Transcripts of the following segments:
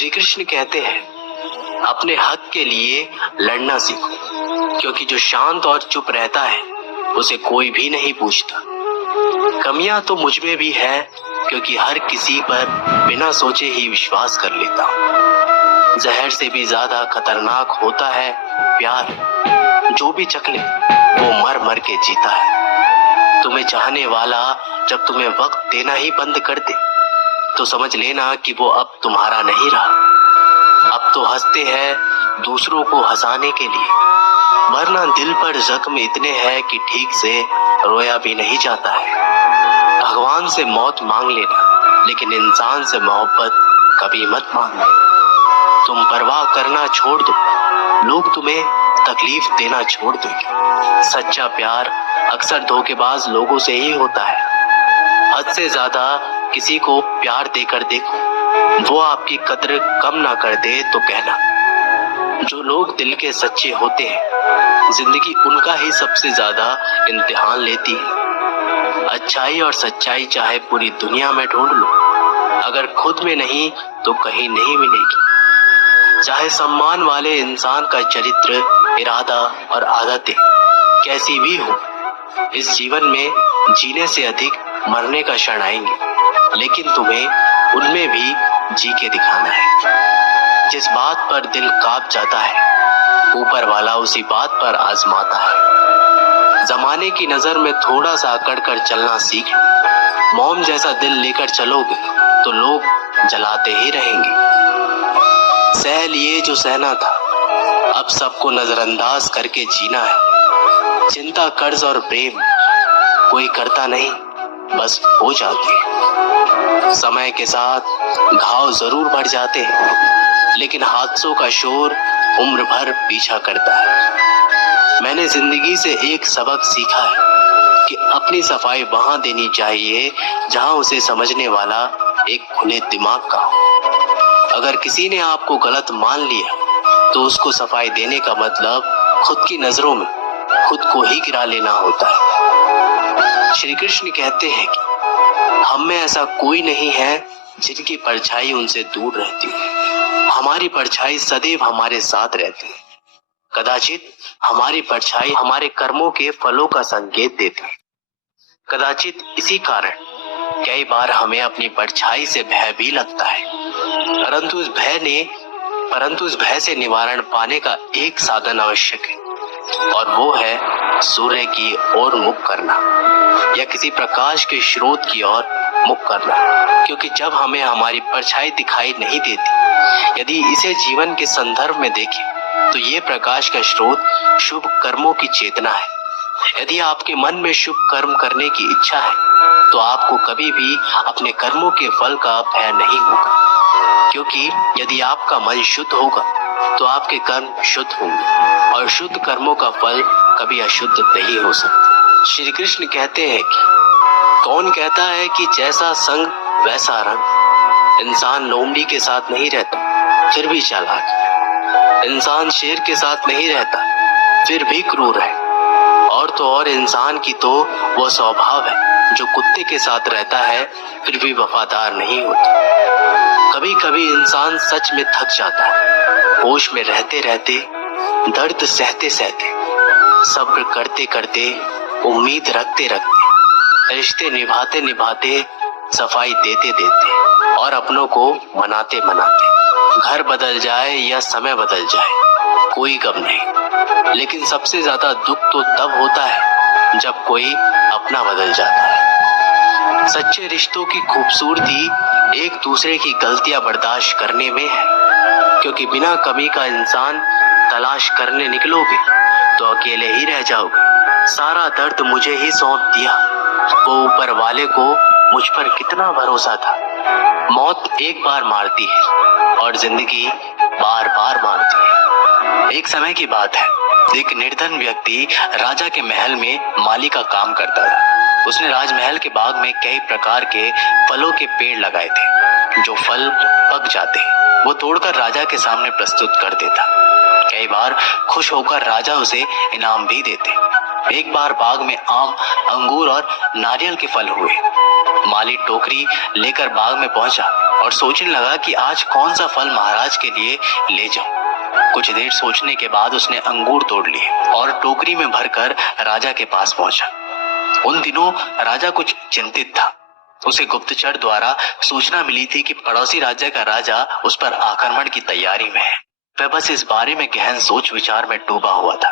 श्री कृष्ण कहते हैं, अपने हक के लिए लड़ना सीखो, क्योंकि जो शांत और चुप रहता है उसे कोई भी नहीं पूछता। कमियां तो मुझ में भी है, क्योंकि हर किसी पर बिना सोचे ही विश्वास कर लेता हूँ। जहर से भी ज्यादा खतरनाक होता है प्यार, जो भी चख ले वो मर मर के जीता है। तुम्हें चाहने वाला जब तुम्हें वक्त देना ही बंद कर दे तो समझ लेना कि वो अब तुम्हारा नहीं रहा। अब तो हंसते हैं दूसरों को हंसाने के लिए, वरना दिल पर जख्म इतने हैं कि ठीक से रोया भी नहीं जाता है। भगवान से मौत मांग लेना, लेकिन इंसान से मोहब्बत कभी मत मांगना। तुम परवाह करना छोड़ दो, लोग तुम्हें तकलीफ देना छोड़ देंगे। सच्चा प्यार अक्सर धोखेबाज लोगों से ही होता है। हद से ज्यादा किसी को प्यार देकर देखो, वो आपकी कद्र कम ना कर दे तो कहना। जो लोग दिल के सच्चे होते हैं, जिंदगी उनका ही सबसे ज्यादा इम्तिहान लेती है। अच्छाई और सच्चाई चाहे पूरी दुनिया में ढूंढ लो, अगर खुद में नहीं तो कहीं नहीं मिलेगी। चाहे सम्मान वाले इंसान का चरित्र, इरादा और आदतें कैसी भी हो, इस जीवन में जीने से अधिक मरने का क्षण आएंगे, लेकिन तुम्हें उनमें भी जी के दिखाना है। जिस बात पर दिल कांप जाता है, ऊपर वाला उसी बात पर आजमाता है। जमाने की नजर में थोड़ा सा अकड़ कर चलना सीख लो। मोम जैसा दिल लेकर चलोगे तो लोग जलाते ही रहेंगे। सह लिए जो सहना था, अब सबको नजरअंदाज करके जीना है। चिंता, कर्ज और प्रेम कोई करता नहीं, बस हो जाते हैं। समय के साथ घाव जरूर बढ़ जाते हैं, लेकिन हादसों का शोर उम्र भर पीछा करता है। मैंने जिंदगी से एक सबक सीखा है कि अपनी सफाई वहां देनी चाहिए जहां उसे समझने वाला एक खुले दिमाग का हो। अगर किसी ने आपको गलत मान लिया तो उसको सफाई देने का मतलब खुद की नजरों में खुद को ही गिरा लेना होता है। श्री कृष्ण कहते हैं कि हम में ऐसा कोई नहीं है जिनकी परछाई उनसे दूर रहती है। हमारी परछाई सदैव हमारे साथ रहती है। कदाचित हमारी परछाई हमारे कर्मों के फलों का संकेत देती है। कदाचित इसी कारण कई बार हमें अपनी परछाई से भय भी लगता है, परंतु उस भय से निवारण पाने का एक साधन आवश्यक है, और वो है सूर्य की ओर मुख करना या किसी प्रकाश के स्रोत की ओर मुख करना। क्योंकि जब हमें हमारी परछाई दिखाई नहीं देती, यदि इसे जीवन के संदर्भ में देखें तो ये प्रकाश का स्रोत शुभ कर्मों की चेतना है। यदि आपके मन में शुभ कर्म करने की इच्छा है तो आपको कभी भी अपने कर्मों के फल का भय नहीं होगा, क्योंकि यदि आपका मन शुद्ध होगा तो आपके कर्म शुद्ध होंगे, और शुद्ध कर्मों का फल कभी अशुद्ध नहीं हो सकता। श्री कृष्ण कहते हैं कि कौन कहता है कि जैसा संग वैसा रंग। इंसान लोमड़ी के साथ नहीं रहता फिर भी चालाक, इंसान शेर के साथ नहीं रहता फिर भी क्रूर है, और तो और इंसान की तो वो स्वभाव है जो कुत्ते के साथ रहता है फिर भी वफादार नहीं होता। कभी कभी इंसान सच में थक जाता है, होश में रहते रहते, दर्द सहते सहते, सब्र करते करते, उम्मीद रखते रखते, रिश्ते निभाते निभाते, सफाई देते देते और अपनों को मनाते मनाते। घर बदल जाए या समय बदल जाए कोई गम नहीं, लेकिन सबसे ज्यादा दुख तो तब होता है जब कोई अपना बदल जाता है। सच्चे रिश्तों की खूबसूरती एक दूसरे की गलतियां बर्दाश्त करने में है, क्योंकि बिना कमी का इंसान तलाश करने निकलोगे तो अकेले ही रह जाओगे। सारा दर्द मुझे ही सौंप दिया, वो ऊपर वाले को मुझ पर कितना भरोसा था। मौत एक बार मारती है और जिंदगी बार बार मारती है। एक समय की बात है, एक निर्धन व्यक्ति राजा के महल में माली का काम करता था। उसने राजमहल के बाग में कई प्रकार के फलों के पेड़ लगाए थे। जो फल पक जाते वो तोड़कर राजा के सामने प्रस्तुत कर देता। कई बार खुश होकर राजा उसे इनाम भी देते। एक बार बाग में आम, अंगूर और नारियल के फल हुए। माली टोकरी लेकर बाग में पहुंचा और सोचने लगा कि आज कौन सा फल महाराज के लिए ले जाऊं। कुछ देर सोचने के बाद उसने अंगूर तोड़ लिए और टोकरी में भरकर राजा के पास पहुंचा। उन दिनों राजा कुछ चिंतित था। उसे गुप्तचर द्वारा सूचना मिली थी कि पड़ोसी राज्य का राजा उस पर आक्रमण की तैयारी में है। वह बस इस बारे में गहन सोच विचार में डूबा हुआ था।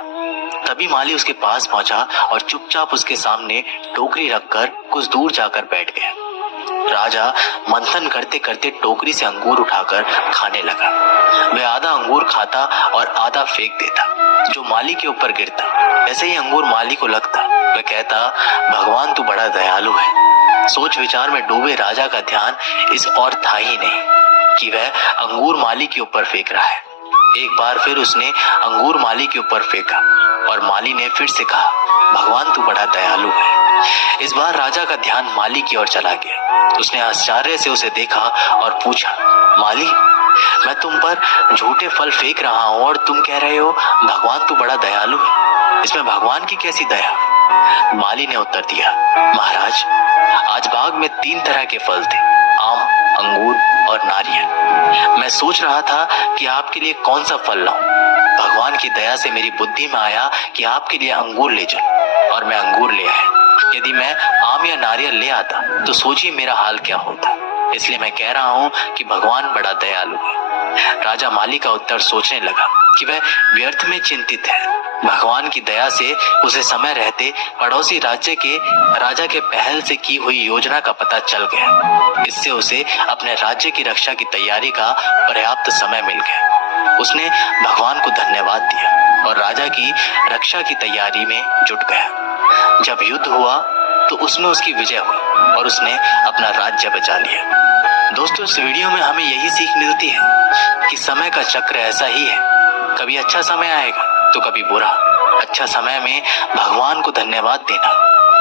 तभी माली उसके पास पहुंचा और चुपचाप उसके सामने टोकरी रखकर कुछ दूर जाकर बैठ गया। राजा मंथन करते करते टोकरी से अंगूर उठाकर खाने लगा। वह आधा अंगूर खाता और आधा फेंक देता, जो माली के ऊपर गिरता। ऐसे ही अंगूर माली को लगता। वह कहता, भगवान तू बड़ा दयालु है। सोच विचार में डूबे राजा का ध्यान इस ओर था ही नहीं कि वह अंगूर माली के ऊपर फेंक रहा है। एक बार फिर उसने अंगूर माली के ऊपर फेंका और माली ने फिर से कहा, भगवान तू बड़ा दयालु है। इस बार राजा का ध्यान माली की ओर चला गया। उसने आश्चर्य से उसे देखा और पूछा, माली, मैं तुम पर झूठे फल फेंक रहा हूं और तुम कह रहे हो भगवान तू बड़ा दयालु है। इसमें भगवान की कैसी दया? माली ने उत्तर दिया, महाराज, आज बाग में 3 तरह के फल थे, आम, अंगूर और नारियल। मैं सोच रहा था कि आपके लिए कौन सा फल लाऊं। भगवान की दया से मेरी बुद्धि में आया कि आपके लिए अंगूर ले चलूं और मैं अंगूर ले आया। यदि मैं आम या नारियल ले आता तो सोचिए मेरा हाल क्या होता। इसलिए मैं कह रहा हूँ कि भगवान बड़ा दयालु है। राजा माली का उत्तर सोचने लगा कि वह व्यर्थ में चिंतित है। भगवान की दया से उसे समय रहते पड़ोसी राज्य के राजा के पहल से की हुई योजना का पता चल गया। इससे उसे अपने राज्य की रक्षा की तैयारी का पर्याप्त समय मिल गया। उसने भगवान को धन्यवाद दिया और राजा की रक्षा की तैयारी में जुट गया। जब युद्ध हुआ तो उसमें उसकी विजय हुई और उसने अपना राज्य बचा लिया। दोस्तों, इस वीडियो में हमें यही सीख मिलती है कि समय का चक्र ऐसा ही है। कभी अच्छा समय आएगा तो कभी बुरा। अच्छा समय में भगवान को धन्यवाद देना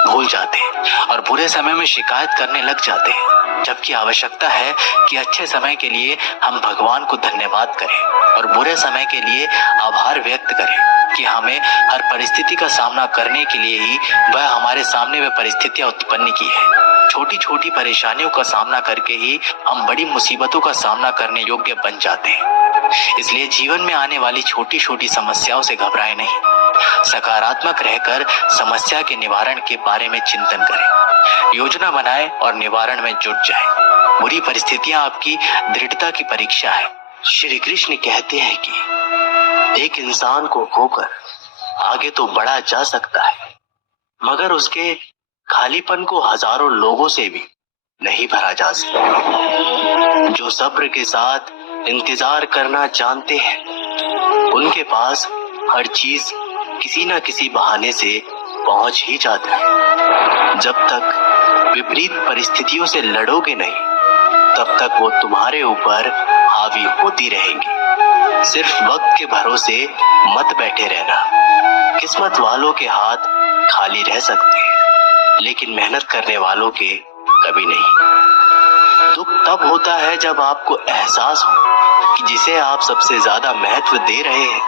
भूल जाते हैं और बुरे समय में शिकायत करने लग जाते हैं, जबकि आवश्यकता है कि अच्छे समय के लिए हम भगवान को धन्यवाद करें और बुरे समय के लिए आभार व्यक्त करें कि हमें हर परिस्थिति का सामना करने के लिए ही वह हमारे सामने वे परिस्थितियां उत्पन्न की है। छोटी छोटी परेशानियों का सामना करके ही हम बड़ी मुसीबतों का सामना करने योग्य बन जाते हैं। इसलिए जीवन में आने वाली छोटी छोटी समस्याओं से घबराएं नहीं। सकारात्मक रहकर समस्या के निवारण के बारे में चिंतन करें, योजना बनाएं और निवारण में जुट जाएं। बुरी परिस्थितियां आपकी दृढ़ता की परीक्षा है। श्री कृष्ण कहते हैं कि एक इंसान को खोकर आगे तो बढ़ा जा सकता है, मगर उसके खालीपन को हजारों लोगों से भी नहीं भरा जा सकता। जो सब्र के साथ इंतजार करना जानते हैं, उनके पास हर चीज किसी न किसी बहाने से पहुंच ही जाता है। जब तक विपरीत परिस्थितियों से लड़ोगे नहीं, तब तक वो तुम्हारे ऊपर हावी होती रहेंगी। सिर्फ वक्त के भरोसे मत बैठे रहना। किस्मत वालों के हाथ खाली रह सकते हैं, लेकिन मेहनत करने वालों के कभी नहीं। दुख तब होता है जब आपको एहसास हो कि जिसे आप सबसे ज्यादा महत्व दे रहे हैं,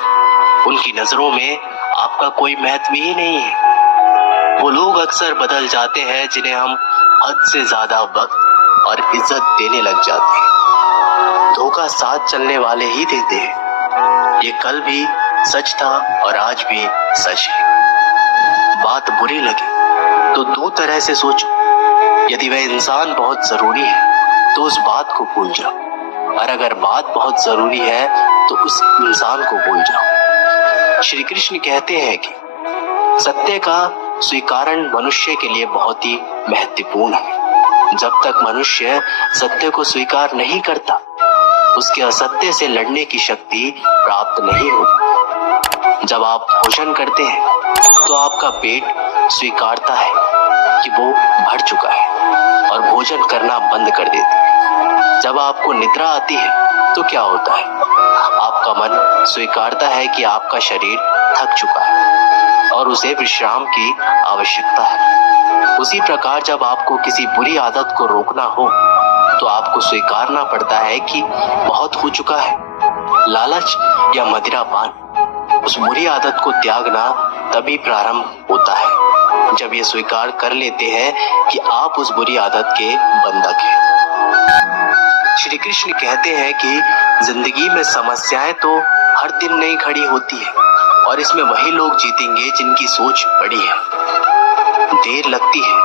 उनकी नजरों में आपका कोई महत्व ही नहीं है। वो लोग अक्सर बदल जाते हैं जिन्हें हम हद से ज्यादा वक्त और इज्जत देने लग जाते हैं। धोखा साथ चलने वाले ही देते हैं। ये कल भी सच था और आज भी सच है। बात बुरी लगे तो 2 तरह से सोचो। यदि वह इंसान बहुत जरूरी है तो उस बात को भूल जाओ, और अगर बात बहुत जरूरी है तो उस इंसान को भूल जाओ। श्री कृष्ण कहते हैं कि सत्य का स्वीकारण मनुष्य के लिए बहुत ही महत्वपूर्ण है। जब तक मनुष्य सत्य को स्वीकार नहीं करता, उसके असत्य से लड़ने की शक्ति प्राप्त नहीं होती। जब आप भोजन करते हैं तो आपका पेट स्वीकारता है कि वो भर चुका है और भोजन करना बंद कर देता है। जब आपको निद्रा आती है तो क्या होता है? आपका मन स्वीकारता है कि आपका शरीर थक चुका है और उसे विश्राम की आवश्यकता है। उसी प्रकार जब आपको किसी बुरी आदत को रोकना हो तो आपको स्वीकारना पड़ता है कि बहुत हो चुका है। लालच या मदिरापान, उस बुरी आदत को त्यागना तभी प्रारंभ होता है जब ये स्वीकार कर लेते हैं कि आप उस बुरी आदत के बंधक हैं। श्री कृष्ण कहते हैं कि जिंदगी में समस्याएं तो हर दिन नहीं खड़ी होती है और इसमें वही लोग जीतेंगे जिनकी सोच बड़ी है। देर लगती है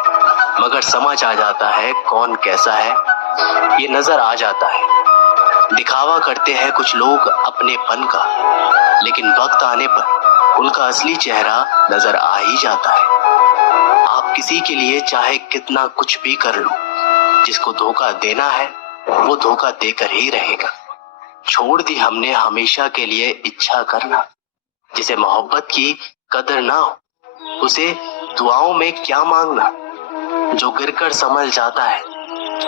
मगर समझ आ जाता है कौन कैसा है, ये नजर आ जाता है। दिखावा करते हैं कुछ लोग अपनेपन का, लेकिन वक्त आने पर उनका असली चेहरा नजर आ ही जाता है। आप किसी के लिए चाहे कितना कुछ भी कर लो, जिसको धोखा देना है वो धोखा देकर ही रहेगा। छोड़ दी हमने हमेशा के लिए इच्छा करना। जिसे मोहब्बत की कदर ना हो उसे दुआओं में क्या मांगना। जो गिरकर संभल जाता है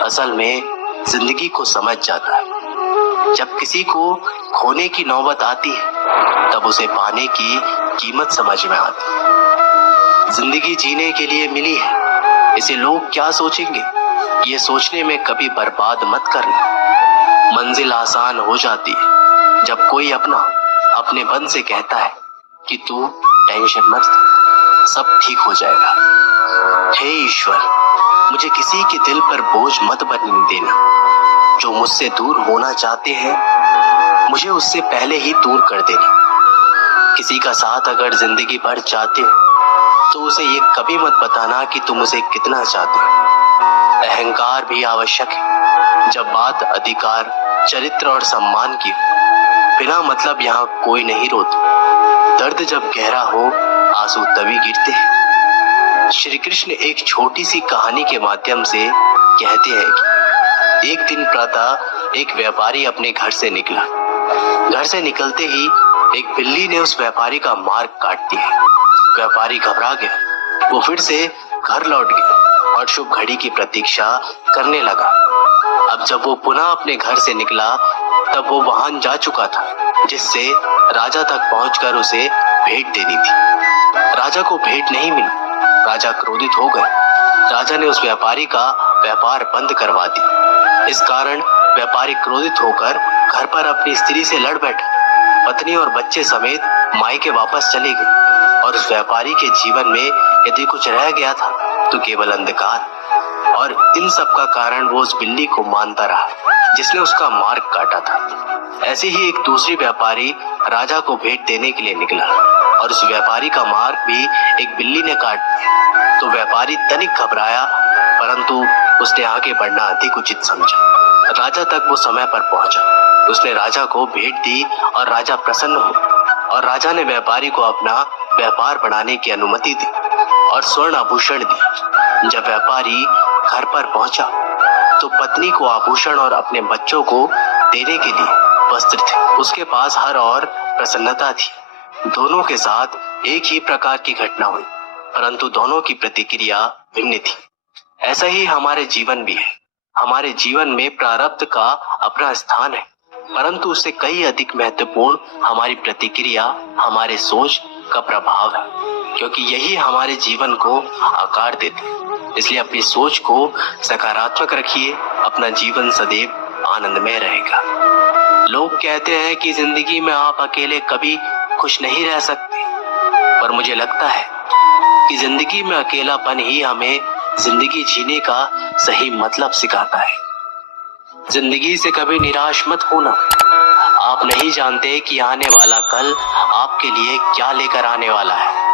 असल में जिंदगी को समझ जाता है। जब किसी को खोने की नौबत आती है तब उसे पाने की कीमत समझ में आती है। जिंदगी जीने के लिए मिली है, इसे लोग क्या सोचेंगे ये सोचने में कभी बर्बाद मत करना। मंजिल आसान हो जाती है जब कोई अपने मन से कहता है कि तू टेंशन मत, सब ठीक हो जाएगा। हे ईश्वर, मुझे किसी के दिल पर बोझ मत बनने देना। जो मुझसे दूर होना चाहते हैं मुझे उससे पहले ही दूर कर देना। किसी का साथ अगर जिंदगी भर चाहते हो तो उसे ये कभी मत बताना कि तुम उसे कितना चाहते हो। अहंकार भी आवश्यक है जब बात अधिकार, चरित्र और सम्मान की हो। बिना मतलब यहाँ कोई नहीं रोता। दर्द जब गहरा हो आंसू तभी गिरते हैं। श्री कृष्ण एक छोटी सी कहानी के माध्यम से कहते हैं कि एक दिन प्रातः एक व्यापारी अपने घर से निकला। घर से निकलते ही एक बिल्ली ने उस व्यापारी का मार्ग काट दिया। व्यापारी घबरा गया। वो फिर से घर लौट गया और शुभ घड़ी की प्रतीक्षा करने लगा। अब जब वो पुनः अपने घर से निकला तब वो वाहन जा चुका था जिससे राजा तक पहुंचकर उसे भेंट देनी थी। राजा को भेंट नहीं मिली। राजा क्रोधित हो गए। राजा ने उस व्यापारी का व्यापार बंद करवा दिया। इस कारण व्यापारी क्रोधित होकर घर पर अपनी स्त्री से लड़ बैठा। पत्नी और बच्चे समेत मायके वापस चले गए और उस व्यापारी के जीवन में यदि कुछ रह गया था तो केवल अंधकार। और इन सब का कारण वो उस बिल्ली को मानता रहा जिसने उसका मार्ग काटा था। ऐसे ही एक दूसरी व्यापारी राजा को भेंट देने के लिए निकला और उस व्यापारी का मार्ग भी एक बिल्ली ने काट दिया। तो व्यापारी तनिक घबराया, परंतु उसने आगे बढ़ना अधिक उचित समझा। राजा तक वो समय पर पहुंचा। उसने राजा को भेंट दी और राजा प्रसन्न हुआ और राजा ने व्यापारी को अपना व्यापार बढ़ाने की अनुमति दी और स्वर्ण आभूषण दी। जब व्यापारी घर पर पहुंचा तो पत्नी को आभूषण और अपने बच्चों को देने के लिए वस्त्र थे। उसके पास हर और प्रसन्नता थी। दोनों के साथ एक ही प्रकार की घटना हुई, परंतु दोनों की प्रतिक्रिया भिन्न थी। ऐसा ही हमारे जीवन भी है। हमारे जीवन में प्रारब्ध का अपना स्थान है, परंतु उससे कई अधिक महत्वपूर्ण हमारी प्रतिक्रिया, हमारे सोच का प्रभाव है, क्योंकि यही हमारे जीवन को आकार देते हैं। इसलिए अपनी सोच को सकारात्मक रखिए, अपना जीवन सदैव आनंदमय रहेगा। लोग कहते हैं कि जिंदगी में आप अकेले कभी खुश नहीं रह सकते, पर मुझे लगता है कि जिंदगी में अकेलापन ही हमें जिंदगी जीने का सही मतलब सिखाता है। जिंदगी से कभी निराश मत होना। आप नहीं जानते कि आने वाला कल आपके लिए क्या लेकर आने वाला है।